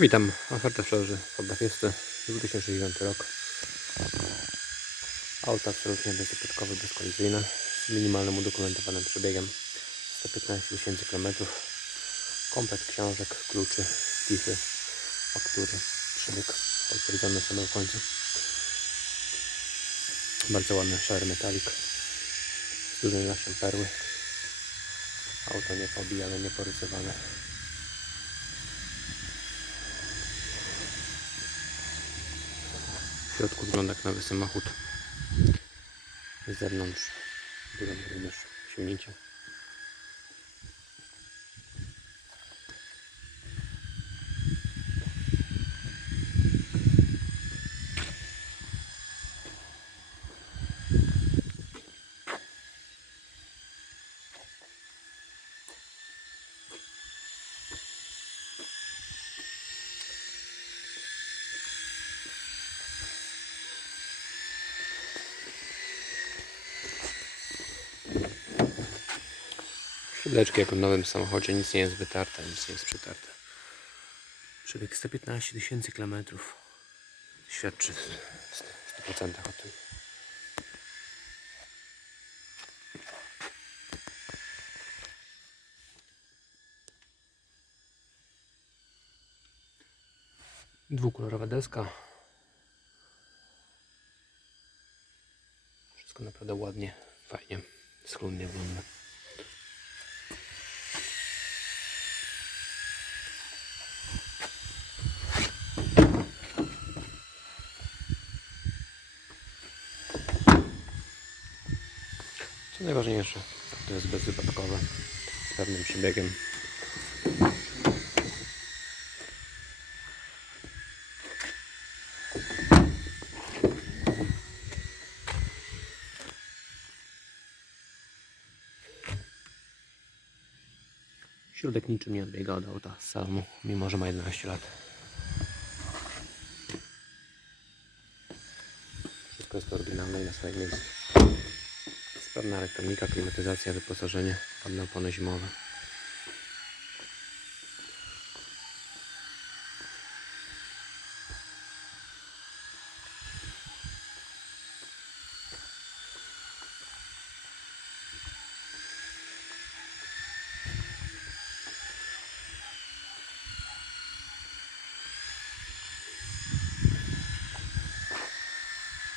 Witam, oferta sprzedaży Honda Fiesta 2009 rok. Auto absolutnie bezwypadkowe, bezkolizyjne, z minimalnym udokumentowanym przebiegiem 115 tysięcy km. Komplet książek, kluczy, tify, faktury, przebieg autoryzowany na samym końcu. Bardzo ładny szary metalik z dużą ilością perły. Auto nie pobijane, nie porysowane. W środku wygląda jak nowy samochód. Z zewnątrz byłem również śmienicie. Siódleczki jak w nowym samochodzie, nic nie jest wytarte, nic nie jest przetarte. Przebieg 115 tysięcy kilometrów. Świadczy w 100% o tym. Dwukolorowa deska. Wszystko naprawdę ładnie, fajnie, schludnie wygląda. Co najważniejsze, to jest bezwypadkowe, z pewnym przebiegiem. Środek niczym nie odbiega od auta z salonu, mimo że ma 11 lat. Wszystko jest oryginalne i na swoim miejscu. Sprawna elektronika, klimatyzacja, wyposażenie, ładne opony zimowe.